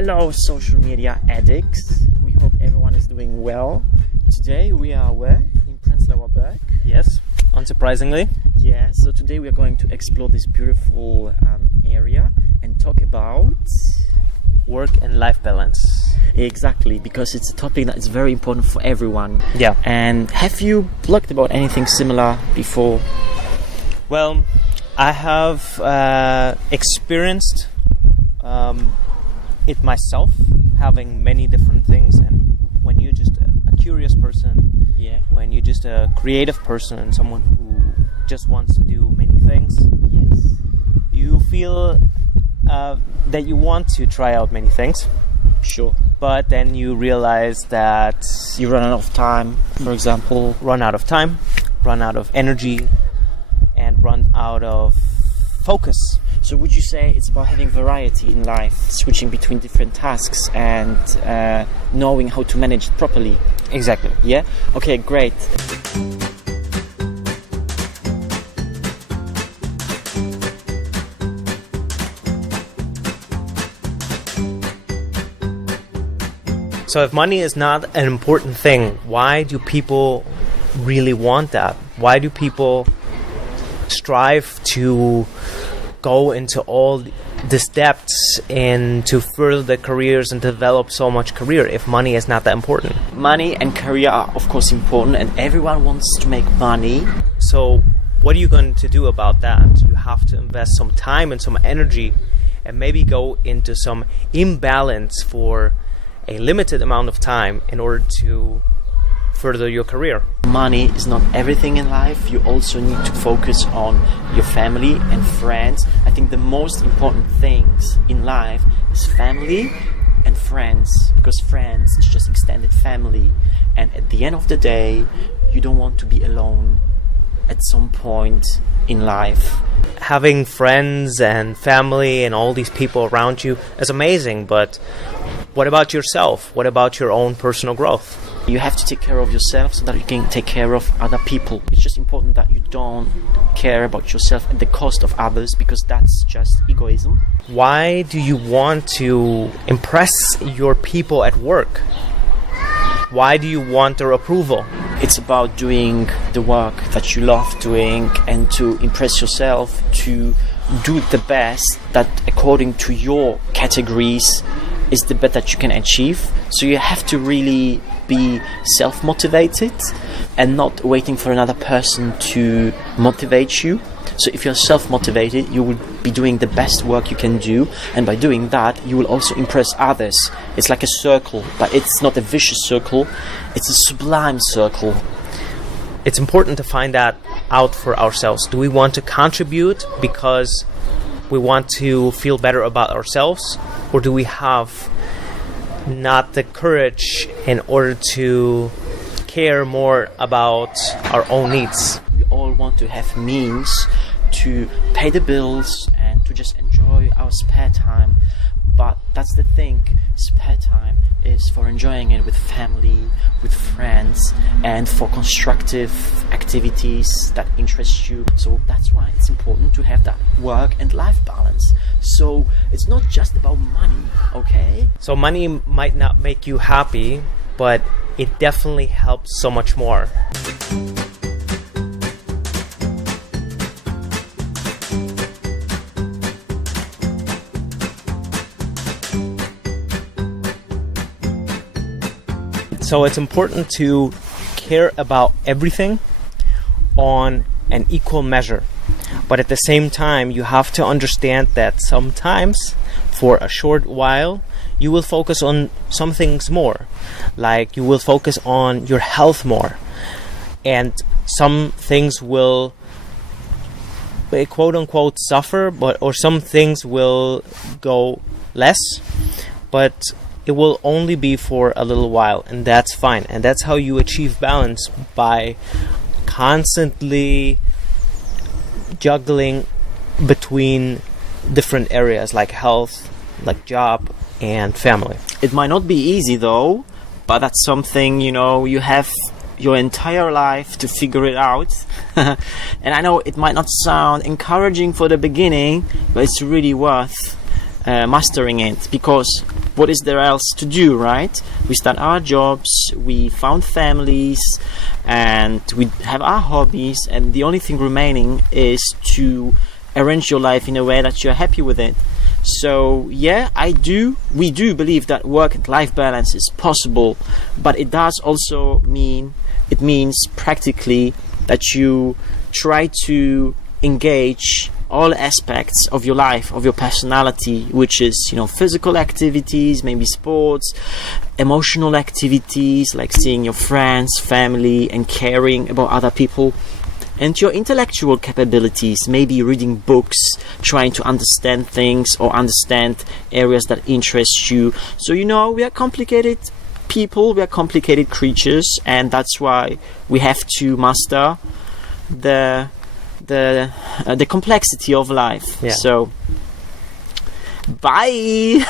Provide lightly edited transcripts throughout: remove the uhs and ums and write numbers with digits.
Hello, social media addicts. We hope everyone is doing well. Today we are where? In Prenzlauer Berg. Yes, unsurprisingly. Yeah, so today we are going to explore this beautiful area and talk about Work and life balance. exactly, because it's a topic that is very important for everyone. Yeah. And have you blogged about anything similar before? Well, I have experienced it myself, having many different things. And when you're just a curious person, Yeah. when you're just a creative person and someone who just wants to do many things, Yes. you feel that you want to try out many things. Sure. But then you realize that You run out of time, for example. run out of time, run out of energy, and run out of focus. So would you say it's about having variety in life, switching between different tasks and knowing how to manage it properly? Exactly. Yeah? Okay, great. So if money is not an important thing, why do people really want that? Why do people strive to go into all the steps and to further their careers and develop so much career if money is not that important? Money and career are of course important, and everyone wants to make money. So what are you going to do about that? You have to invest some time and some energy and maybe go into some imbalance for a limited amount of time in order to further your career. Money is not everything in life. You also need to focus on your family and friends. I think the most important things in life is family and friends, because friends is just extended family, and at the end of the day you don't want to be alone at some point in life. Having friends and family and all these people around you is amazing, but what about yourself? What about your own personal growth? You have to take care of yourself so that you can take care of other people. It's just important that you don't care about yourself at the cost of others, because that's just egoism. Why do you want to impress your people at work? Why do you want their approval? It's about doing the work that you love doing and to impress yourself, to do the best that according to your categories is the best that you can achieve. So you have to really be self-motivated and not waiting for another person to motivate you. So if you're self-motivated, you will be doing the best work you can do, and by doing that you will also impress others. It's like a circle, but it's not a vicious circle, it's a sublime circle. It's important to find that out for ourselves. Do we want to contribute because we want to feel better about ourselves, or do we have not the courage in order to care more about our own needs? We all want to have means to pay the bills and to just enjoy our spare time, but that's the thing, spare time is for enjoying it with family, with friends, and for constructive activities that interest you. So that's why it's important to have that work and life balance. So it's not just about money, okay? So money might not make you happy, but it definitely helps so much more. So it's important to care about everything on an equal measure. But at the same time, you have to understand that sometimes, for a short while, you will focus on some things more. Like you will focus on your health more. And some things will, quote unquote, suffer, or some things will go less. But it will only be for a little while, and that's fine. And that's how you achieve balance, by constantly juggling between different areas like health, like job, and family. It might not be easy though, but that's something, you have your entire life to figure it out. And I know it might not sound encouraging for the beginning, but it's really worth mastering it, because what is there else to do, right? We start our jobs, we found families, and we have our hobbies, and the only thing remaining is to arrange your life in a way that you're happy with it. So yeah, we do believe that work and life balance is possible, but it does also means practically that you try to engage all aspects of your life, of your personality, which is, physical activities, maybe sports, emotional activities like seeing your friends, family, and caring about other people, and your intellectual capabilities, maybe reading books, trying to understand things or understand areas that interest you. So we are complicated people, we are complicated creatures, and that's why we have to master the complexity of life. Yeah. So bye.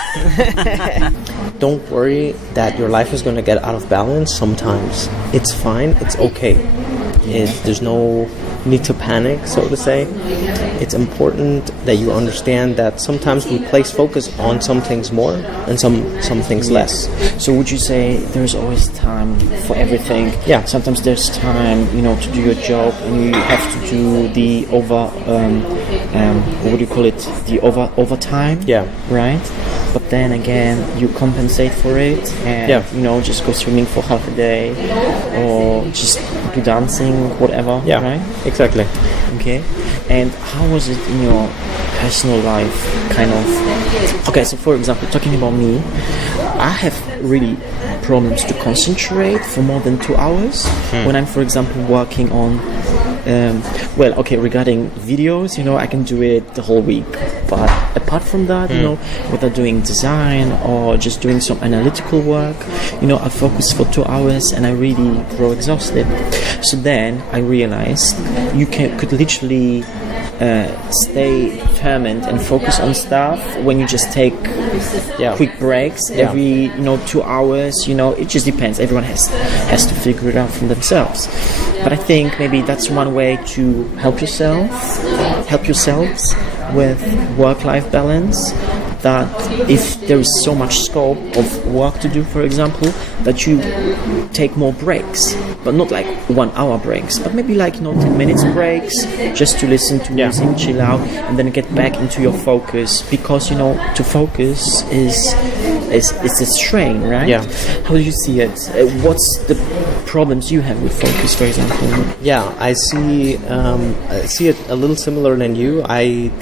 Don't worry that your life is going to get out of balance sometimes. It's fine, it's okay. There's no need to panic, so to say. It's important that you understand that sometimes we place focus on some things more and some things less. So would you say there's always time for everything? Yeah. Sometimes there's time, to do your job, and you have to do the what do you call it? The overtime. Yeah. Right. But then again, you compensate for it, and just go swimming for half a day, or just do dancing, whatever. Yeah. Right. Exactly. Okay. And how was it in your personal life, kind of? Okay, so for example, talking about me, I have really problems to concentrate for more than 2 hours when I'm, for example, working on regarding videos, I can do it the whole week, but apart from that, whether doing design or just doing some analytical work, I focus for 2 hours and I really grow exhausted. So then I realized you could literally stay determined and focus on stuff when you just take quick breaks every 2 hours. It just depends. Everyone has to figure it out for themselves. But I think maybe that's one way to help yourselves with work-life balance. That if there is so much scope of work to do, for example, that you take more breaks, but not like 1 hour breaks, but maybe 10 minutes breaks, just to listen to music, chill out, and then get back into your focus, because to focus is a strain, right? Yeah. How do you see it? What's the problems you have with focus, for example? Yeah, I see it a little similar than you. I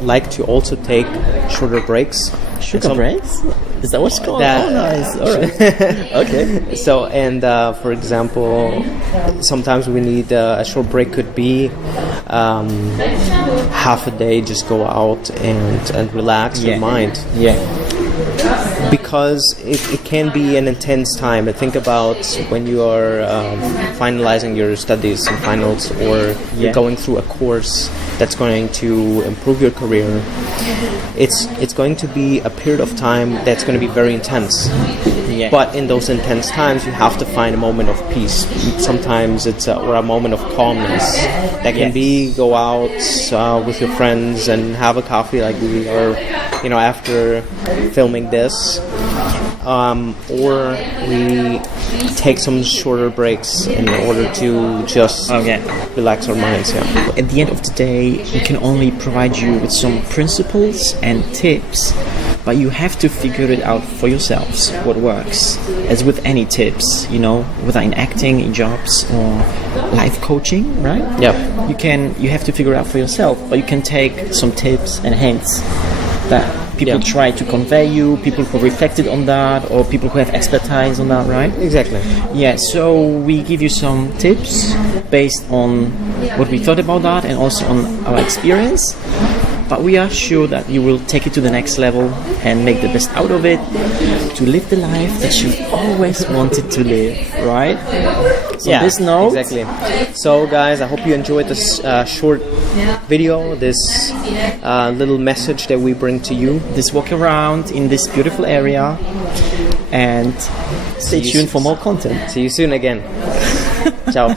like to also take shorter breaks. Sugar breaks? Is that what's called? Oh, nice. All right. Okay. So, and for example, sometimes we need a short break. Could be half a day. Just go out and relax your mind. Yeah. Because it can be an intense time. Think about when you are finalizing your studies and finals, or you're going through a course that's going to improve your career. It's going to be a period of time that's going to be very intense. Yeah. But in those intense times, you have to find a moment of peace. Sometimes it's or a moment of calmness. That can be go out with your friends and have a coffee, like we are, after filming this. Or we take some shorter breaks in order to just relax our minds. Yeah. At the end of the day, we can only provide you with some principles and tips, but you have to figure it out for yourselves what works. As with any tips, whether in acting, in jobs, or life coaching, right? Yeah. You have to figure it out for yourself, but you can take some tips and hints that people try to convey you, people who reflected on that, or people who have expertise on that, right? Exactly. Yeah, so we give you some tips based on what we thought about that and also on our experience. But we are sure that you will take it to the next level and make the best out of it to live the life that you've always wanted to live, right? So on this note... Exactly. So guys, I hope you enjoyed this short video, this little message that we bring to you. This walk around in this beautiful area, and stay tuned for more content. See you soon again. Ciao.